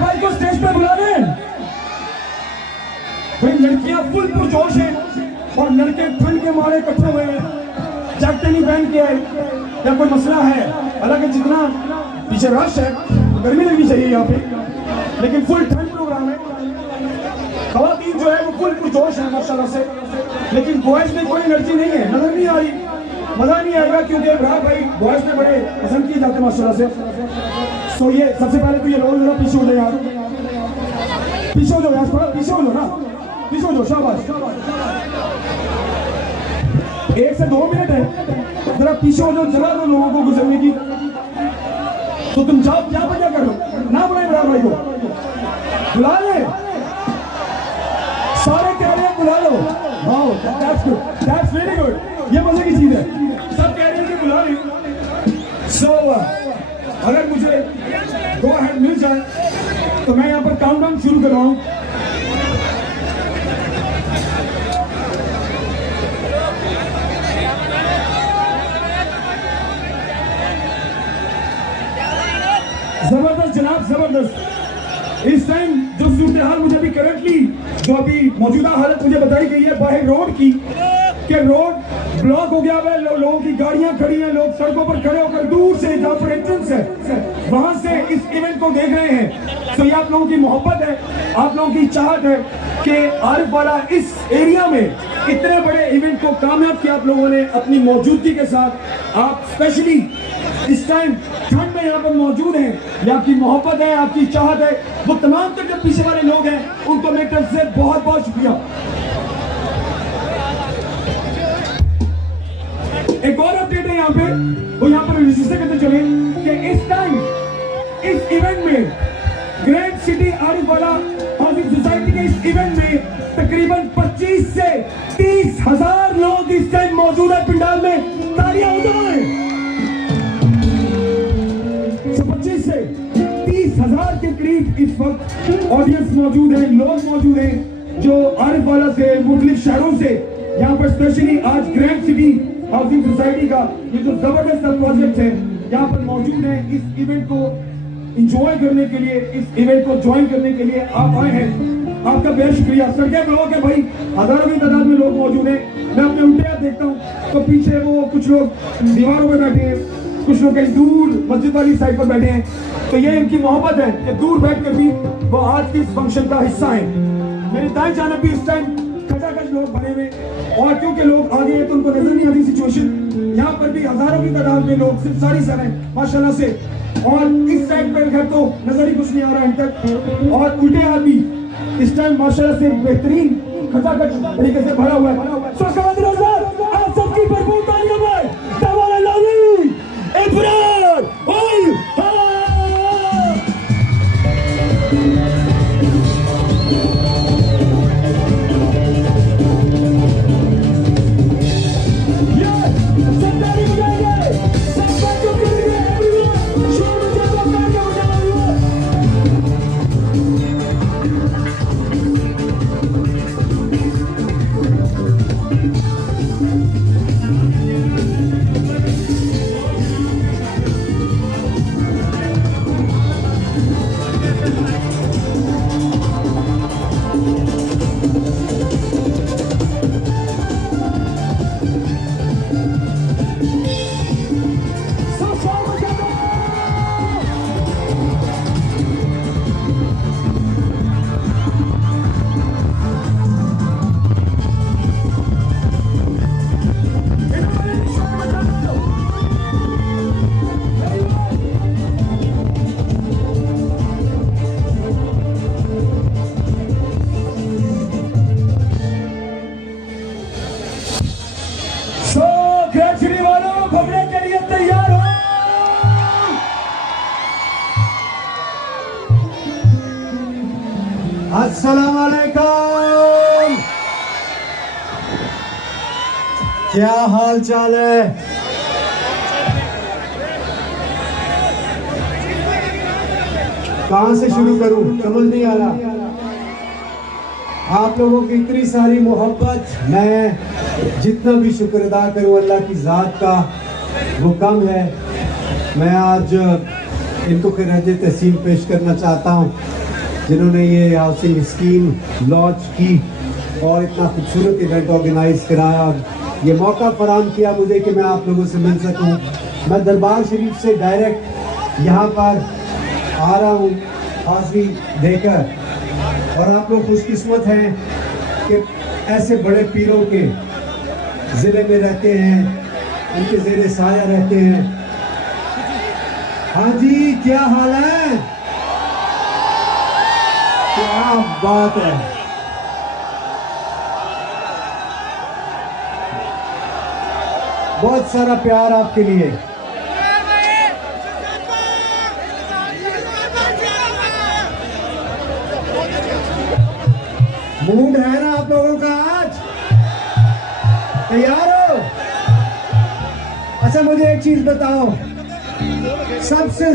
भाई को स्टेज पे बुला लें। भाई लड़कियां फुल पुरजोश हैं और लड़के ठंड के मारे इकट्ठे हुए हैं, जैकेट नहीं पहन के आए या कोई मसला है। हालांकि जितना पीछे रश है गर्मी लगनी चाहिए यहाँ पे, लेकिन फुल ठंड प्रोग्राम है। खवातीन जो है वो फुल पुरजोश है माशाल्लाह से, लेकिन बॉयज में कोई एनर्जी नहीं है, नजर नहीं आ रही। मजा नहीं आएगा क्योंकि इब्राहिम भाई बॉयज में बड़े पसंद किए जाते हैं माशाल्लाह से। सो ये सबसे पहले तो ये लोग जरा पीछे हो जाए यार, पीछे हो जाओ यार, थोड़ा पीछे हो जाओ ना, पीछे हो जाओ, शाबाश। 1 से 2 मिनट है, जरा पीछे हो जाओ, जरा दो लोगों को गुजरने की। तो तुम जाओ, क्या वजह करो ना, बुलाए इब्राहिम भाई को बुला ले, सारे कह रहे हैं बुला लो। Wow, that's good, that's very good, ये मजे की चीज है, सब कह रहे हैं कि बुला ले। सो अगर मुझे गो अहेड मिल जाए तो मैं यहाँ पर काउंटडाउन शुरू कर रहा हूँ। जबरदस्त जनाब, जबरदस्त। इस टाइम जो सूरत हाल मुझे अभी करंटली जो अभी मौजूदा हालत मुझे बताई गई है बाहर रोड की, कि रोड ब्लॉक हो गया है, लोगों की गाड़ियां खड़ी हैं, लोग सड़कों पर खड़े होकर दूर से जहाँ पर एंट्रेंस है वहां से इस इवेंट को देख रहे हैं। तो ये आप लोगों की मोहब्बत है, आप लोगों की चाहत है कि आरिफ वाला इस एरिया में इतने बड़े इवेंट को कामयाब किया आप लोगों ने अपनी मौजूदगी के साथ। आप स्पेशली इस टाइम ठंड में यहाँ पर मौजूद हैं, ये आपकी मोहब्बत है, आपकी चाहत है। वो तमाम तक जो पीछे वाले लोग हैं उनको मेरी तरफ से बहुत बहुत शुक्रिया। एक और अपडेट है यहाँ पे, वो यहाँ पर रजिस्टर करते चले कि इस टाइम इस इवेंट में ग्रैंड सिटी आरिफ वाला हाउसिंग सोसाइटी के इस इवेंट में तकरीबन 25 से 30 हजार लोग इस टाइम मौजूद है पंडाल में। तालियां हो जाए। 25 से 30 हजार के करीब इस वक्त ऑडियंस मौजूद है, लोग मौजूद हैं जो आरिफ वाला से मुख्तलिफ शहरों से यहाँ पर स्पेशली आज ग्रैंड सिटी हाउसिंग सोसाइटी का ये जो जबरदस्त प्रोजेक्ट है यहाँ पर मौजूद है। इस इवेंट को एंजॉय करने के लिए, इस इवेंट को ज्वाइन करने के लिए आप आए हैं, आपका बेहद शुक्रिया। सड़कें ब्लॉक है भाई, हजारों की तादाद में लोग मौजूद हैं। मैं अपने उल्टे हाथ देखता हूँ तो पीछे वो कुछ लोग दीवारों पर बैठे हैं, कुछ लोग कहीं दूर मस्जिद वाली साइड पर बैठे हैं। तो ये इनकी मोहब्बत है कि दूर बैठ कर भी वो आज के इस फंक्शन का हिस्सा है। मेरी दाएं जानब भी इस टाइम खचाखच लोग भरे हुए, और क्योंकि लोग आगे हैं तो उनको नजर नहीं आती सिचुएशन। यहाँ पर भी हजारों की तादाद में लोग सिर्फ सारी सर हैं माशाल्लाह से, और इस साइड पर घर तो नजर ही कुछ नहीं आ रहा है तक। और उल्टे हाथ भी इस टाइम माशाल्लाह से बेहतरीन खचाखच तरीके से भरा हुआ है। आप सबकी भरपूर तालियों में दवाला लावी इब्रार ओए अस्सलाम वालेकुम, क्या हाल चाल है? कहां से शुरू करूं समझ नहीं आ रहा। आप लोगों की इतनी सारी मोहब्बत, मैं जितना भी शुक्र अदा करूं अल्लाह की ज़ात का वो कम है। मैं आज इनको खिराज तहसीन पेश करना चाहता हूँ, जिन्होंने ये हाउसिंग स्कीम लॉन्च की और इतना खूबसूरत इवेंट ऑर्गेनाइज कराया और ये मौका फराहम किया मुझे कि मैं आप लोगों से मिल सकूं। मैं दरबार शरीफ से डायरेक्ट यहाँ पर आ रहा हूँ हाजिरी देकर, और आप लोग खुशकिस्मत हैं कि ऐसे बड़े पीरों के ज़िले में रहते हैं, उनके ज़ेरे साया रहते हैं। हाँ जी, क्या हाल है? क्या बात है। बहुत सारा प्यार आपके लिए। मूड है ना आप लोगों का आज? तैयार हो? अच्छा मुझे एक चीज बताओ, सबसे